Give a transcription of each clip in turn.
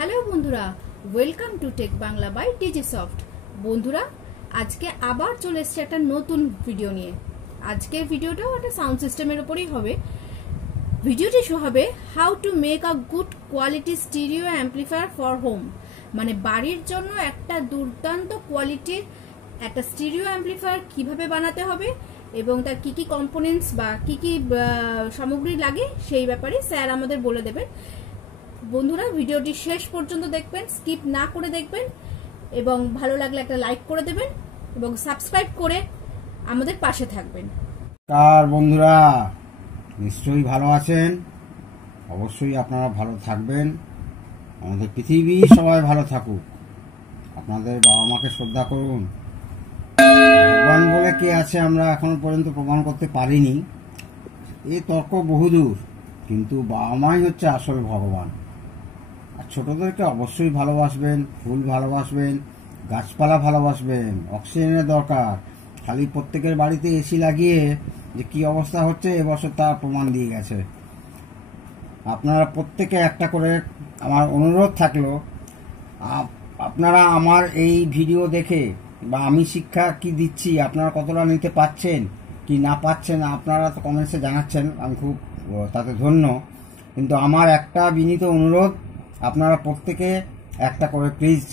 Hello বন্ধুরা, welcome to Tech Bangla by Digi Soft. বন্ধুরা, আজকে আবার চলে এসেছে একটা নতুন ভিডিও নিয়ে। আজকের ভিডিওটাও একটা সাউন্ড সিস্টেমের উপরেই হবে। ভিডিওটি শো হবে how to make a good quality stereo amplifier for home, মানে বাড়ির জন্য একটা দুর্দান্ত কোয়ালিটির একটা স্টিরিও অ্যাম্পলিফায়ার কিভাবে বানাতে হবে এবং তার কি কি কম্পোনেন্টস বা কি কি সামগ্রী লাগে সেই ব্যাপারে স্যার আমাদের বলে দেবেন। বন্ধুরা, ভিডিওটি শেষ পর্যন্ত দেখবেন, স্কিপ না করে দেখবেন এবং ভালো লাগলে একটা লাইক করে দেবেন এবং সাবস্ক্রাইব করে আমাদের পাশে থাকবেন। কার বন্ধুরা নিশ্চয়ই ভালো আছেন, অবশ্যই আপনারা ভালো থাকবেন। আমাদের পৃথিবী সবাই ভালো থাকুক। আপনাদের বাবা মাকে শ্রদ্ধা করুন। ভগবান বলে কে আছে আমরা এখনো পর্যন্ত প্রমাণ করতে পারিনি, এই তর্ক বহুদূর, কিন্তু বাবা মাই হচ্ছে আসল ভগবান। আর ছোটদেরকে অবশ্যই ভালোবাসবেন, ফুল ভালোবাসবেন, গাছপালা ভালোবাসবেন। অক্সিজেনের দরকার। খালি প্রত্যেকের বাড়িতে এসি লাগিয়ে যে কি অবস্থা হচ্ছে এবছর তার প্রমাণ দিয়ে গেছে। আপনারা প্রত্যেকে একটা করে আমার অনুরোধ থাকলো, আপনারা আমার এই ভিডিও দেখে বা আমি শিক্ষা কি দিচ্ছি আপনারা কতটা নিতে পাচ্ছেন কি না পাচ্ছেন আপনারা তো কমেন্টসে জানাচ্ছেন, আমি খুব তাতে ধন্য। কিন্তু আমার একটা বিনীত অনুরোধ, আপনারা প্রত্যেকে একটা করে প্লিজ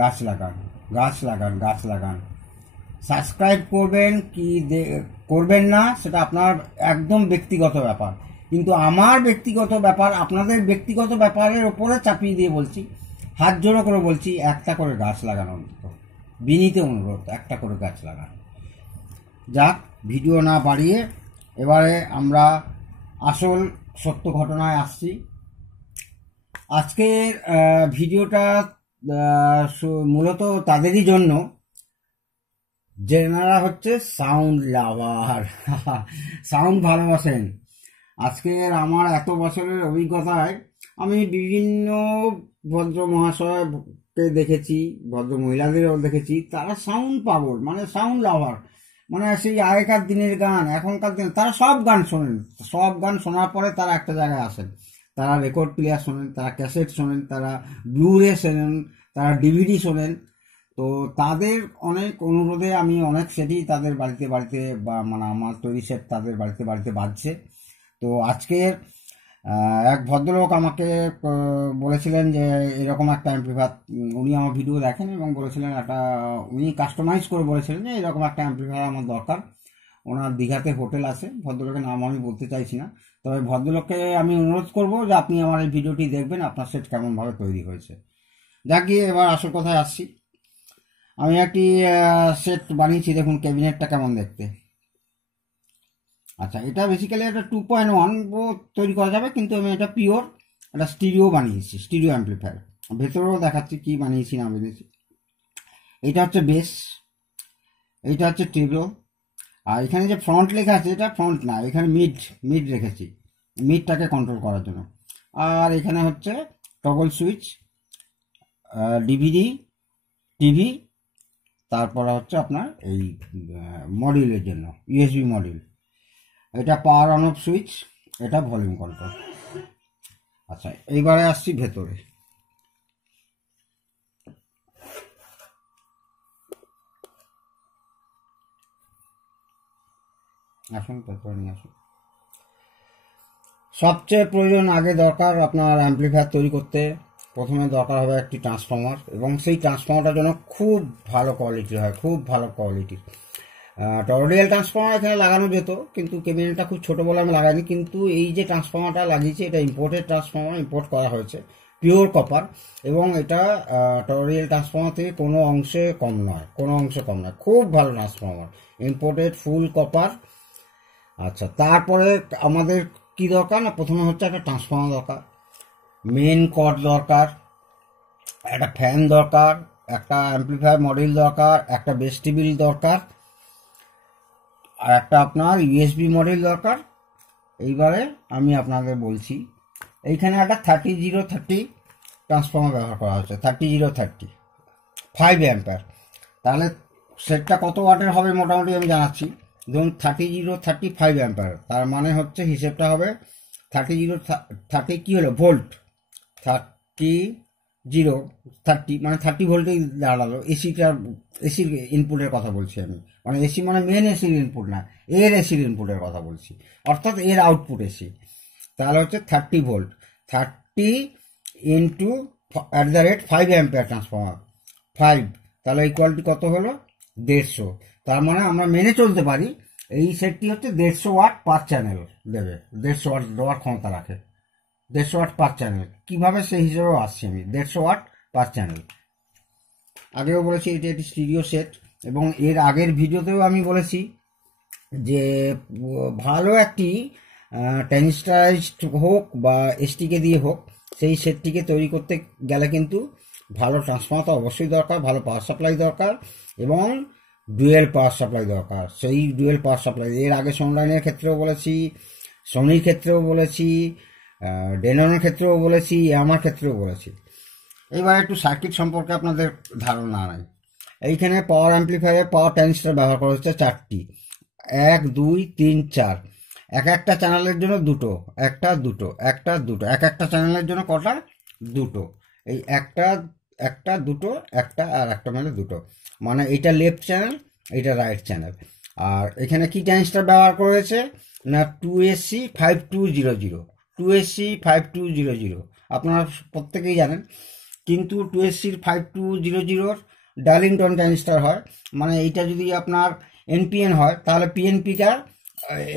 গাছ লাগান, গাছ লাগান, গাছ লাগান। সাবস্ক্রাইব করবেন কি করবেন না সেটা আপনার একদম ব্যক্তিগত ব্যাপার, কিন্তু আমার ব্যক্তিগত ব্যাপার আপনাদের ব্যক্তিগত ব্যাপারের ওপরে চাপিয়ে দিয়ে বলছি, হাত জোড়ো করে বলছি, একটা করে গাছ লাগানো অন্তত বিনীত অনুরোধ, একটা করে গাছ লাগান। যাক, ভিডিও না বাড়িয়ে এবারে আমরা আসল সত্য ঘটনায় আসছি। আজকের ভিডিওটা মূলত তাদেরই জন্য যেনারা হচ্ছে সাউন্ড লাভার, সাউন্ড ভালোবাসেন। আজকের আমার এত বছরের অভিজ্ঞতায় আমি বিভিন্ন ভদ্র মহাশয়কে দেখেছি, ভদ্র মহিলাদেরও দেখেছি, তারা সাউন্ড পাগল, মানে সাউন্ড লাভার। মানে সেই আগেকার দিনের গান, এখনকার দিনে তারা সব গান শোনেন। সব গান শোনার পরে তারা একটা জায়গায় আসেন, তারা রেকর্ড প্লেয়ার শোনেন, তারা ক্যাসেট শোনেন, তারা ব্লুরে শোনেন, তারা ডিভিডি শোনেন। তো তাদের অনেক অনুরোধে আমি অনেক সেটই তাদের বাড়িতে বাড়িতে বা মানে আমার তৈরি সেট তাদের বাড়িতে বাড়িতে বাজছে। তো আজকের এক ভদ্রলোক আমাকে বলেছিলেন যে এরকম একটা অ্যাম্পলিফায়ার, উনি আমার ভিডিও দেখেন এবং বলেছিলেন একটা, উনি কাস্টমাইজ করে বলেছিলেন যে এরকম একটা অ্যাম্পলিফায়ার আমার দরকার। ওনার দীঘাতে হোটেল আছে, ভদ্রলোকের নাম আমি বলতে চাইছি না, তবে ভদ্রলোককে আমি অনুরোধ করব যে আপনি আমার এই ভিডিওটি দেখবেন, আপনার সেট কেমনভাবে তৈরি হয়েছে। যাক গিয়ে এবার আসল কথায় আসছি। আমি একটি সেট বানিয়েছি, দেখুন ক্যাবিনেটটা কেমন দেখতে। আচ্ছা, এটা বেসিক্যালি একটা 2.1 তৈরি করা যাবে, কিন্তু আমি এটা পিওর একটা স্টিরিও বানিয়েছি, স্টিরিও অ্যাম্পলিফায়ার। ভেতরেও দেখাচ্ছি কি বানিয়েছি না বানিয়েছি। এটা হচ্ছে বেস, এইটা হচ্ছে ট্রিবল, আর এখানে যে ফ্রন্ট লেখা আছে এটা ফ্রন্ট না, এখানে মিড রেখেছি মিডটাকে কন্ট্রোল করার জন্য। আর এখানে হচ্ছে টগল সুইচ, ডিভিডি, টিভি, তারপরে হচ্ছে আপনার এই মডিউলের জন্য ইউএসবি মডিউল। এটা পাওয়ার অন অফ সুইচ, এটা ভলিউম কন্ট্রোল। আচ্ছা, এইবারে আসছি ভেতরে। আসুন ভেতরে নিয়ে আসুন। সবচেয়ে প্রয়োজন আগে দরকার আপনার অ্যাম্পলিফায়ার তৈরি করতে, প্রথমে দরকার হবে একটি ট্রান্সফর্মার, এবং সেই ট্রান্সফর্মারটার জন্য খুব ভালো কোয়ালিটির হয়, খুব ভালো কোয়ালিটির। টরোডিয়াল ট্রান্সফর্মার এখানে লাগানো যেত, কিন্তু কেবিনেটটা খুব ছোটো বলে আমি লাগাইনি। কিন্তু এই যে ট্রান্সফর্মারটা লাগিয়েছি এটা ইম্পোর্টেড ট্রান্সফর্মার, ইম্পোর্ট করা হয়েছে, পিওর কপার, এবং এটা টরোডিয়াল ট্রান্সফর্মার থেকে কোনো অংশে কম নয়, কোনো অংশে কম নয়, খুব ভালো ট্রান্সফর্মার, ইম্পোর্টেড ফুল কপার। আচ্ছা, তারপরে আমাদের কি দরকার না, প্রথমে হচ্ছে একটা ট্রান্সফর্মার দরকার, মেন কর্ড দরকার, একটা ফ্যান দরকার, একটা অ্যাম্পলিফায়ার মডিউল দরকার, একটা বেস টেবিল দরকার, আর একটা আপনার ইউএসবি মডিউল দরকার। এইবারে আমি আপনাদের বলছি, এইখানে একটা 3030 ট্রান্সফর্মার ব্যবহার করা হচ্ছে, 3030 5 অ্যাম্পিয়ার। তাহলে সেটটা কত ওয়াটের হবে মোটামুটি আমি জানাচ্ছি। ধরুন 3035 অ্যাম্পিয়ার, তার মানে হচ্ছে হিসেবটা হবে 30 কি হলো ভোল্ট, 30 0 30 মানে 30 ভোল্টেই দাঁড়ালো। এসির ইনপুটের কথা বলছি আমি, মানে এসি মানে মেন এসির ইনপুট না, এর এসির ইনপুটের কথা বলছি, অর্থাৎ এর আউটপুট এসি। তাহলে হচ্ছে 30 ভোল্ট, 30 ইন্টু @5 অ্যাম্পিয়ার ট্রান্সফর্মার 5, তাহলে ইকুয়ালিটি কত হলো 150। তার মানে আমরা মেনে চলতে পারি এই সেটটি হচ্ছে 150 ওয়াট পার চ্যানেল দেবে, 150 ওয়াট দেওয়ার ক্ষমতা রাখে, 150 ওয়াট পার চ্যানেল। কিভাবে সেই হিসেবেও আসছি আমি, 150 ওয়াট পার চ্যানেল। আগেও বলেছি এটি একটি স্টিরিও সেট, এবং এর আগের ভিডিওতেও আমি বলেছি যে ভালো একটি ট্রানজিস্টারাইজড হোক বা এসটিকে দিয়ে হোক, সেই সেটটিকে তৈরি করতে গেলে কিন্তু ভালো ট্রান্সফর্মার তো অবশ্যই দরকার, ভালো পাওয়ার সাপ্লাই দরকার, এবং ডুয়েল পাওয়ার সাপ্লাই দরকার। সেই ডুয়েল পাওয়ার সাপ্লাই এর আগে সোনলাইনের ক্ষেত্রেও বলেছি, সোনির ক্ষেত্রেও বলেছি, ডেননের ক্ষেত্রেও বলেছি, আমার ক্ষেত্রেও বলেছি। এবার একটু সার্কিট সম্পর্কে আপনাদের ধারণা নাই। এইখানে পাওয়ার অ্যাম্প্লিফায়ারে পাওয়ার ট্রানজিস্টর ব্যবহার করা হচ্ছে 4টি, 1 2 3 4, এক একটা চ্যানেলের জন্য দুটো, একটা দুটো, একটা দুটো, এক একটা চ্যানেলের জন্য কটা, দুটো। এই একটা দুটো, একটা আর একটা মানে দুটো, মানে এটা লেফট চ্যানেল, এটা রাইট চ্যানেল। আর এখানে কি ট্রানজিস্টর ব্যবহার করেছে না 2SC 5200, 2SC 5200 আপনারা প্রত্যেকেই জানেন। কিন্তু 2SC 5200 ডার্লিংটন ট্রানজিস্টর হয়, মানে এইটা যদি আপনার এনপিএন হয় তাহলে পিএনপিটা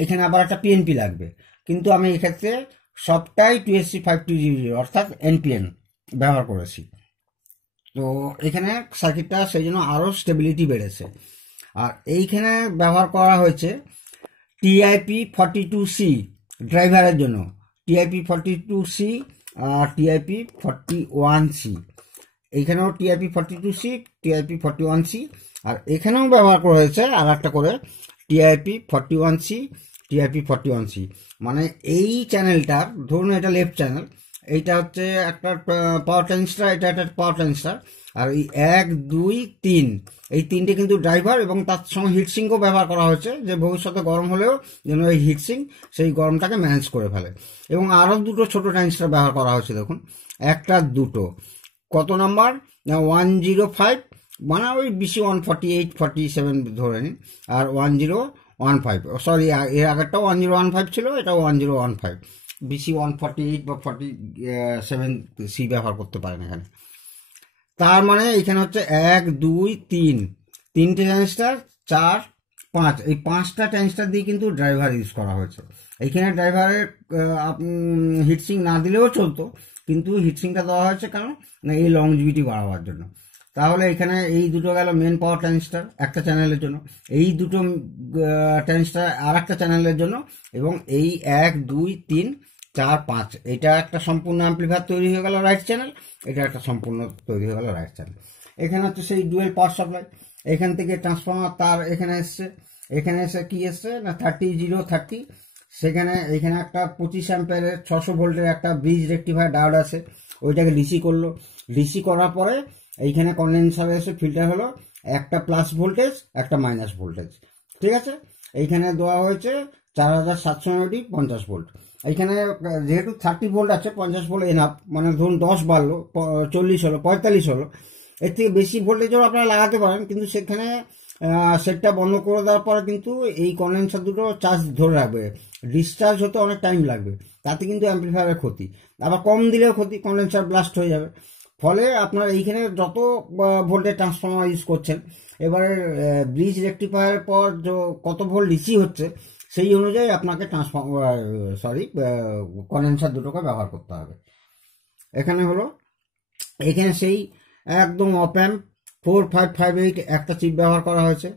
এখানে আবার একটা পিএনপি লাগবে, কিন্তু আমি এক্ষেত্রে সবটাই 2SC 5200 অর্থাৎ এনপিএন ব্যবহার করেছি। তো এখানে সার্কিটটা সেই জন্য আরও স্টেবিলিটি বেড়েছে। আর এইখানে ব্যবহার করা হয়েছে টিআইপি 42C ড্রাইভারের জন্য, টিআইপি 42C আর টিআইপি 41C। এইখানেও টিআইপি 42C, টিআইপি 41C, আর এখানেও ব্যবহার করা হয়েছে আর একটা করে টিআইপি 41C, টিআইপি 41C। মানে এই চ্যানেলটার ধরুন এটা লেফট চ্যানেল, এইটা হচ্ছে একটা পাওয়ার ট্রানজিস্টর, এটা একটা পাওয়ার ট্রানজিস্টর, আর এই 1 2 3 এই তিনটে কিন্তু ড্রাইভার, এবং তার সঙ্গে হিটসিঙ্কও ব্যবহার করা হয়েছে, যে ভবিষ্যতে গরম হলেও যেন এই হিটসিঙ্ক সেই গরমটাকে ম্যানেজ করে ফেলে। এবং আরও দুটো ছোট ট্রানজিস্টর ব্যবহার করা হয়েছে, দেখুন একটা দুটো, কত নাম্বার 105, মানে ওই BC 148 47 ধরে নিন, আর 1015, সরি এর আগেরটাও 1015 ছিল, এটাও 1015, BC 148 বা 47C ব্যবহার করতে পারেন এখানে। তার মানে এখানে হচ্ছে 1 2 3 তিনটে ট্রানজিস্টর, 4 5, এই 5টা ট্রানজিস্টর দিয়ে কিন্তু ড্রাইভার ইউজ করা হয়েছে। এইখানে ড্রাইভারের হিটসিং না দিলেও চলতো, কিন্তু হিটসিংটা দেওয়া হয়েছে কারণ না এই লংজিভিটি বাড়াবার জন্য। তাহলে এখানে এই দুটো গেল মেন পাওয়ার ট্রানজিস্টর একটা চ্যানেলের জন্য, এই দুটো ট্রানজিস্টর আর একটা চ্যানেলের জন্য, এবং এই 1 2 3 4 5 এটা একটা সম্পূর্ণ অ্যাম্প্লিফায়ার তৈরি হয়ে গেল রাইট চ্যানেল, এটা একটা সম্পূর্ণ তৈরি হয়ে গেল রাইট চ্যানেল। এখানে হচ্ছে সেই ডুয়েল পাওয়ার সাপ্লাই, এখান থেকে ট্রান্সফর্মার তার এখানে এসছে, এখানে এসে কি এসছে না 30 সেখানে এখানে একটা 25 অ্যাম্পিয়ারের 600 ভোল্টের একটা ব্রিজ রেকটিফায়ার ডায়োড আছে, ওইটাকে ডিসি করলো, ডিসি করার পরে এইখানে কন্ডেন্সারে এসে ফিল্টার হলো, একটা প্লাস ভোল্টেজ একটা মাইনাস ভোল্টেজ, ঠিক আছে। এইখানে দেওয়া হয়েছে 4790 50 ভোল্ট। এইখানে যেহেতু 30 ভোল্ট আছে, 50 ভোল্ট এনাফ, মানে ধরুন 10 বাড়লো, 40 হলো, 45 হলো, এর থেকে বেশি ভোল্টেজও আপনারা লাগাতে পারেন, কিন্তু সেখানে সেটটা বন্ধ করে দেওয়ার পরে কিন্তু এই কন্ডেন্সার দুটো চার্জ ধরে রাখবে, ডিসচার্জ হতে অনেক টাইম লাগবে, তাতে কিন্তু অ্যাম্প্লিফায়ারের ক্ষতি, আবার কম দিলেও ক্ষতি, কন্ডেন্সার ব্লাস্ট হয়ে যাবে। ফলে আপনার এইখানে যত ভোল্টের ট্রান্সফর্মার ইউজ করছেন, এবারে ব্রিজ রেকটিফায়ারের পর কত ভোল্ট ডিসি হচ্ছে সেই অনুযায়ী আপনাকে কন্ডেন্সার দুটোকে ব্যবহার করতে হবে। এখানে হলো এখানে সেই একদম অপ্যাম্প 4558 একটা চিপ ব্যবহার করা হয়েছে,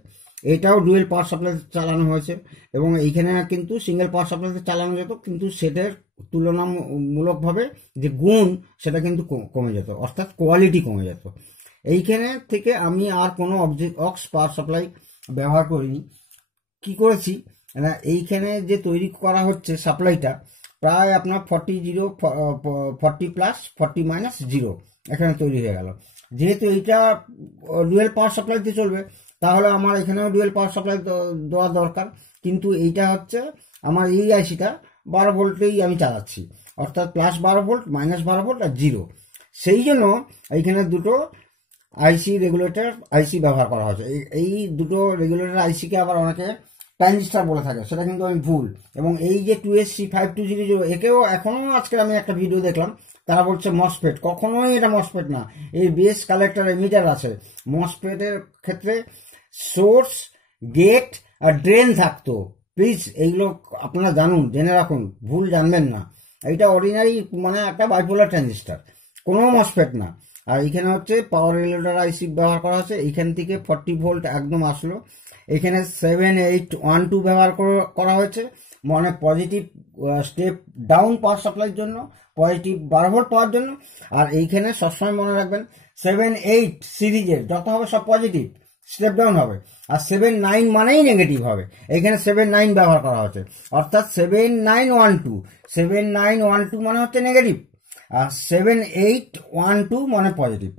এটাও ডুয়েল পাওয়ার সাপ্লাইতে চালানো হয়েছে, এবং এইখানে কিন্তু সিঙ্গেল পাওয়ার সাপ্লাইতে চালানো যেত, কিন্তু সেটার তুলনামূলকভাবে যে গুণ সেটা কিন্তু কমে যেত, অর্থাৎ কোয়ালিটি কমে যেত। এইখানে থেকে আমি আর কোনো অক্স পাওয়ার সাপ্লাই ব্যবহার করিনি। কি করেছি না এইখানে যে তৈরি করা হচ্ছে সাপ্লাইটা প্রায় আপনার 40 প্লাস 40 মাইনাস 0 এখানে তৈরি হয়ে গেল। যেহেতু এইটা ডুয়েল পাওয়ার সাপ্লাইতে চলবে, তাহলে আমার এখানেও ডুয়েল পাওয়ার সাপ্লাই দেওয়া দরকার, কিন্তু এইটা হচ্ছে আমার এই আইসিটা 12 ভোল্টেই আমি চালাচ্ছি, অর্থাৎ প্লাস 12 ভোল্ট, মাইনাস 12 ভোল্ট আর 0। সেই জন্য এইখানে দুটো আইসি রেগুলেটর আইসি ব্যবহার করা হয়েছে। এই দুটো রেগুলেটর আইসিকে আবার অনেকে ট্রানজিস্টর বলে থাকে, সেটা কিন্তু আমি ভুল। এবং এই যে 2SC5200 একেও এখনো আজকে আমি একটা ভিডিও দেখলাম, তারা বলছে মসফেট। কখনোই এটা মসফেট না। এই বেস কালেক্টর এমিটার আছে। মসফেটের ক্ষেত্রে সোর্স, গেট আর ড্রেন থাকতো। প্লিজ এইগুলো আপনারা জানুন, জেনে রাখুন, ভুল জানবেন না। এইটা অর্ডিনারি মানে একটা বাইপোলার ট্রানজিস্টর, কোনো মসফেট না। আর এখানে হচ্ছে পাওয়ার রেগুলেটর আইসি ব্যবহার করা হচ্ছে। এইখান থেকে 40 ভোল্ট একদম আসলো। এখানে 7812 ব্যবহার করা হয়েছে, মানে পজিটিভ স্টেপ ডাউন পাওয়ার সাপ্লাইয়ের জন্য, পজিটিভ 12 ভোল্ট পাওয়ার জন্য। আর এইখানে সবসময় মনে রাখবেন 78 সিরিজের যত হবে সব পজিটিভ, স্টেপ ডাউন হবে। আর 79 মানেই নেগেটিভ হবে। এখানে 79 ব্যবহার করা হচ্ছে, অর্থাৎ 7912 মানে হচ্ছে নেগেটিভ, আর 7812 মানে পজিটিভ।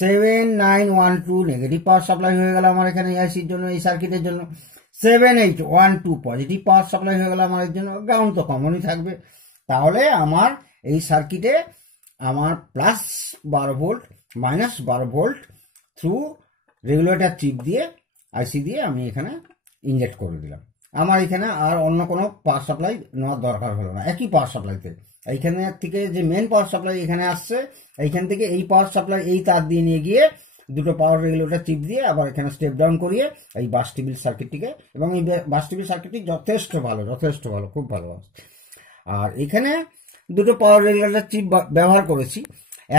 7912 নেগেটিভ পাওয়ার সাপ্লাই হয়ে গেল আমার এখানে আইসির জন্য, এই সার্কিটের জন্য। 7812 পজিটিভ পাওয়ার সাপ্লাই হয়ে গেল আমার জন্য। গ্রাউন্ড তো কমনই থাকবে। তাহলে আমার এই সার্কিটে আমার plus 12 volt minus 12 volt through regulator chip দিয়ে আইসি দিয়ে আমি এখানে ইনজেক্ট করে দিলাম। আমার এখানে আর অন্য কোনো পাওয়ার সাপ্লাই নেওয়ার দরকার হলো না, একই পাওয়ার সাপ্লাইতে। এইখানে থেকে যে মেন পাওয়ার সাপ্লাই এখানে আসছে, এইখান থেকে এই পাওয়ার সাপ্লাই এই তার দিয়ে নিয়ে গিয়ে দুটো পাওয়ার রেগুলেটর চিপ দিয়ে আবার এখানে স্টেপ ডাউন করিয়ে এই বাস টিভির সার্কিটটিকে, এবং এই বাস টিভির সার্কিটটি যথেষ্ট ভালো, খুব ভালো। আর এখানে দুটো পাওয়ার রেগুলেটর চিপ ব্যবহার করেছি।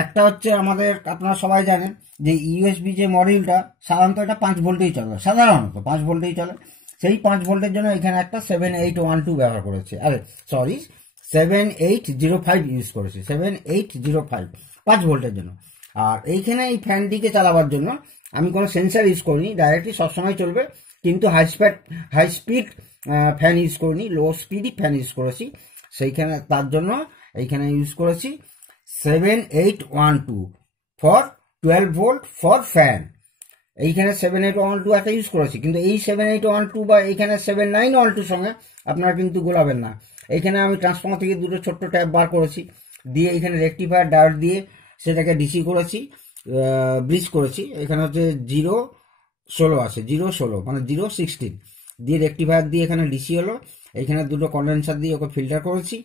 একটা হচ্ছে আমাদের, আপনারা সবাই জানেন যে ইউএসবি যে মডিউলটা সাধারণত এটা 5 ভোল্টেই চলে, সাধারণত 5 ভোল্টেই চলে। সেই 5 ভোল্টের জন্য এখানে একটা 7812 ব্যবহার করেছে, 7805 ইউজ করেছে, 7805 5 ভোল্টের জন্য। আর এইখানে এই ফ্যানটিকে চালাবার জন্য আমি কোনো সেন্সার ইউজ করিনি, ডাইরেক্টলি সবসময় চলবে, কিন্তু হাই স্পিড ফ্যান ইউজ করিনি, লো স্পিডই ফ্যান ইউজ করেছি। সেইখানে তার জন্য এইখানে ইউজ করেছি 7812 ফর 12 ভোল্ট ফর ফ্যান। এইখানে 7812 একটা ইউজ করেছি, কিন্তু এই 7812 বা এইখানে 7912 সঙ্গে আপনারা কিন্তু গোলাবেন না। এইখানে আমি ট্রান্সফর্মার থেকে দুটো ছোট্ট ট্যাপ বার করেছি, দিয়ে এখানে রেকটিফায়ার ডায়োড দিয়ে সেটাকে ডিসি করেছি, ব্রিজ করেছি। এখানে হচ্ছে 016 আছে, 016 মানে 016 দিয়ে রেকটিফায়ার দিয়ে এখানে ডিসি হলো। এইখানে দুটো কন্ডেন্সার দিয়ে ওকে ফিল্টার করেছি।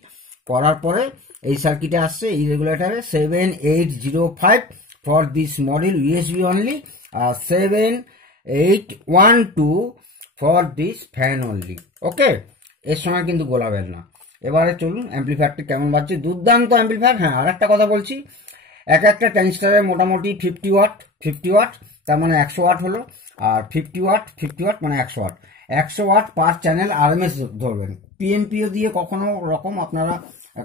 করার পরে এই সার্কিটে আসছে এই রেগুলেটারে 7805 for this model USB only, আর 7812 for this fan only. Okay, এর সময় কিন্তু গোলাবেন না। এবারে চলুন অ্যাম্পলিফায়ারটি কেমন বাজছে। দুর্দান্ত অ্যাম্পলিফায়ার। হ্যাঁ, আর একটা কথা বলছি, একটা ট্রানজিস্টরের মোটামুটি 50 ওয়াট তার মানে 100 ওয়াট হলো, আর 50 ওয়াট মানে 100 ওয়াট। 100 ওয়াট পার চ্যানেল আরএমএস ধরবেন। পিএমপিও দিয়ে কখনো রকম আপনারা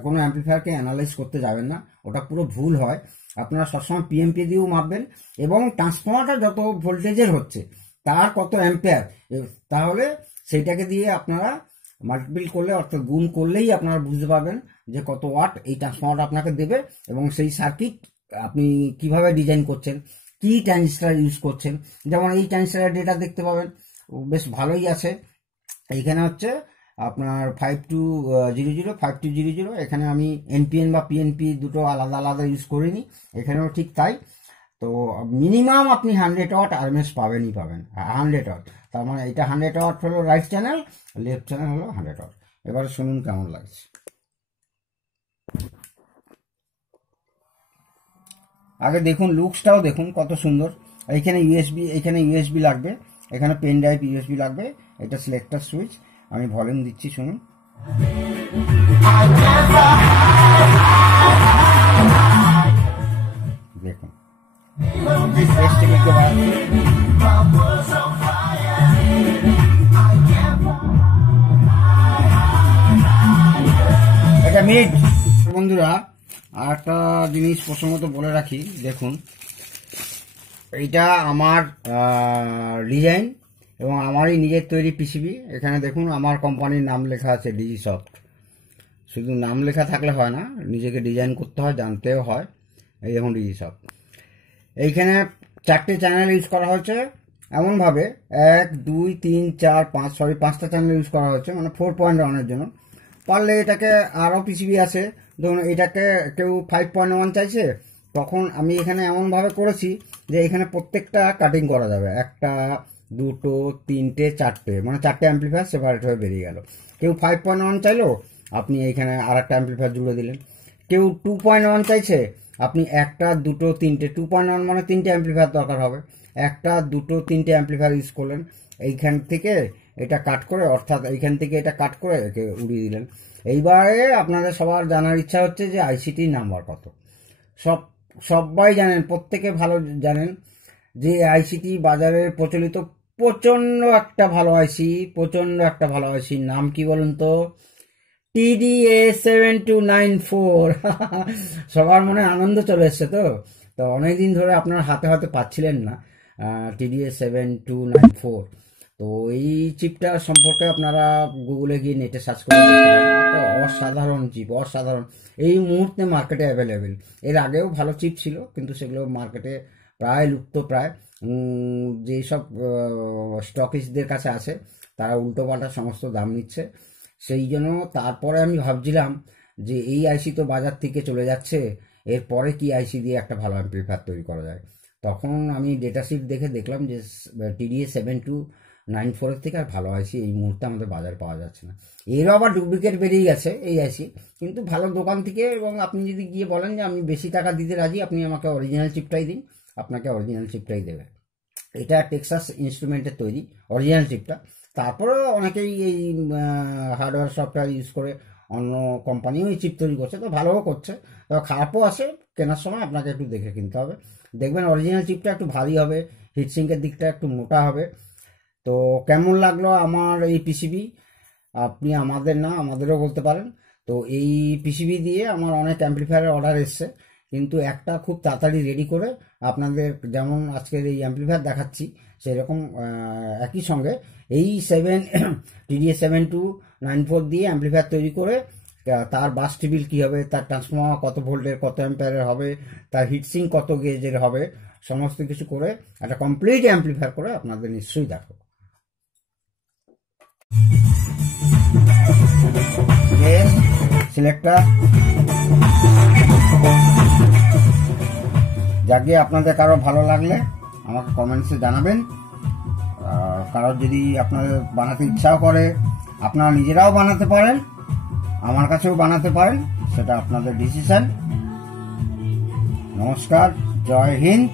কোনো অ্যাম্পলিফায়ারকে অ্যানালাইজ করতে যাবেন না, ওটা পুরো ভুল হয়। আপনারা সবসময় পিএমপি দিয়েও মাপবেন, এবং ট্রান্সফর্মারটা যত ভোল্টেজের হচ্ছে তার কত অ্যাম্পিয়ার, তাহলে সেইটাকে দিয়ে আপনারা মাল্টিপ্ল করলে, অর্থাৎ গুণ করলেই আপনারা বুঝতে পারবেন যে কত ওয়াট এই ট্রান্সফর্মারটা আপনাকে দেবে, এবং সেই সার্কিট আপনি কিভাবে ডিজাইন করছেন, কি ট্রানজিস্টর ইউজ করছেন। যেমন এই ট্রানজিস্টরের ডেটা দেখতে পাবেন, বেশ ভালোই আছে। এইখানে হচ্ছে আপনার 5200 এখানে আমি এনপিএন বা পিএনপি দুটো আলাদা আলাদা ইউজ করিনি, এখানেও ঠিক তাই। তো মিনিমাম আপনি 100 ওয়াট আরএমএস পাবেন। 100 ওয়াট, তার মানে এটা 100 ওয়াট হলো রাইট চ্যানেল, লেফট চ্যানেল হলো 100 ওয়াট। এবারে শুনুন কেমন লাগছে। আগে দেখুন লুকসটাও দেখুন কত সুন্দর। এইখানে ইউএসবি লাগবে, এখানে পেন ড্রাইভ ইউএসবি লাগবে, এটা সিলেক্টর সুইচ। আমি ভলিউম দিচ্ছি, শুনুন। দেখুন এটা মিড। বন্ধুরা, আর একটা জিনিস প্রসঙ্গত বলে রাখি, দেখুন এইটা আমার ডিজাইন এবং আমারই নিজের তৈরি পিসিবি। এখানে দেখুন আমার কোম্পানির নাম লেখা আছে ডিজিসফট। শুধু নাম লেখা থাকলে হয় না, নিজেকে ডিজাইন করতে হয়, জানতেও হয়। এই দেখুন ডিজিসফট। এইখানে 4টে চ্যানেল ইউজ করা হয়েছে এমনভাবে, 1 2 3 4 5টা চ্যানেল ইউজ করা হচ্ছে, মানে 4.1 জন্য। পারলে এটাকে আরও পিসিবি আছে, ধরুন এটাকে কেউ 5.1 চাইছে, তখন আমি এখানে এমনভাবে করেছি যে এখানে প্রত্যেকটা কাটিং করা যাবে, 1 2 3 4টে, মানে 4টে অ্যাম্পলিফায়ার সেপারেট হয়ে বেরিয়ে গেল। কেউ 5.1 চাইলো, আপনি এখানে আর একটা অ্যাম্পলিফায়ার জুড়ে দিলেন। কেউ 2.1 চাইছে, আপনি 1 2 3টে, 2.1 মানে 3টে অ্যাম্পলিফায়ার দরকার হবে, 1 2 3টে অ্যাম্পলিফায়ার ইউজ করলেন। এইখান থেকে এটা কাট করে, অর্থাৎ এইখান থেকে এটা কাট করে একে উড়িয়ে দিলেন। এইবারে আপনাদের সবার জানার ইচ্ছা হচ্ছে যে আইসিটির নাম্বার কত। সবাই জানেন, প্রত্যেকে ভালো জানেন যে আইসিটি বাজারের প্রচলিত প্রচন্ড একটা ভালো আইসি, নাম কি বলুন তো? TDA7294। সবার মনে আনন্দ চলে এসছে তো অনেকদিন ধরে আপনার হাতে পাচ্ছিলেন না TDA7294। তো এই চিপটা সম্পর্কে আপনারা গুগলে গিয়ে নেটে সার্চ করে দেখতে পারেন। একটা অসাধারণ চিপ, অসাধারণ। এই মুহূর্তে মার্কেটে অ্যাভেলেবেল। এর আগেও ভালো চিপ ছিল, কিন্তু সেগুলো মার্কেটে প্রায় লুপ্ত। যেসব স্টকিস্টদের কাছে আছে তারা উল্টোপাল্টা সমস্ত দাম নিচ্ছে। সেই জন্য তারপরে আমি ভাবছিলাম যে এই আইসি তো বাজার থেকে চলে যাচ্ছে, এরপরে কি আইসি দিয়ে একটা ভালো অ্যাম্পলিফায়ার তৈরি করা যায়। তখন আমি ডেটা শিট দেখে দেখলাম যে TDA7294 থেকে আর ভালো আইসি এই মুহূর্তে আমাদের বাজারে পাওয়া যাচ্ছে না। এরও আবার ডুপ্লিকেট বেরিয়ে গেছে এই আইসি, কিন্তু ভালো দোকান থেকে। এবং আপনি যদি গিয়ে বলেন যে আমি বেশি টাকা দিতে রাজি, আপনি আমাকে অরিজিনাল চিপটাই দিন, আপনাকে অরিজিনাল চিপটাই দেবে। এটা টেক্সাস ইনস্ট্রুমেন্টের তৈরি অরিজিনাল চিপটা। তারপরে অনেকেই এই হার্ডওয়্যার সফটওয়্যার ইউজ করে অন্য কোম্পানিও এই চিপ তৈরি করছে, তো ভালোও করছে, তো খারাপও আছে। কেনার সময় আপনাকে একটু দেখে কিনতে হবে। দেখবেন অরিজিনাল চিপটা একটু ভারী হবে, হিটসিঙ্কের দিকটা একটু মোটা হবে। তো কেমন লাগলো আমার এই পিসিবি, আপনি আমাদেরও বলতে পারেন। তো এই পিসিবি দিয়ে আমার অনেক অ্যাম্পলিফায়ারের অর্ডার এসছে, কিন্তু একটা খুব তাড়াতাড়ি রেডি করে আপনাদের, যেমন আজকের এই অ্যাম্পলিফায়ার দেখাচ্ছি সেরকম একই সঙ্গে এই TDA7294 দিয়ে অ্যাম্পলিফায়ার তৈরি করে তার বাস টেবিল কী হবে, তার ট্রান্সফর্মার কত ভোল্টের কত অ্যাম্পিয়ারের হবে, তার হিটসিং কত গেজের হবে, সমস্ত কিছু করে একটা কমপ্লিট অ্যাম্পলিফায়ার করে আপনাদের নিশ্চয়ই দেখাবো। সিলেক্টর যাকে আপনাদের কারো ভালো লাগলে আমাকে কমেন্টসে জানাবেন। কারোর যদি আপনাদের বানাতে ইচ্ছাও করে, আপনারা নিজেরাও বানাতে পারেন, আমার কাছেও বানাতে পারেন, সেটা আপনাদের ডিসিশন। নমস্কার, জয় হিন্দ,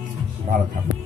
ভালো থাকুন।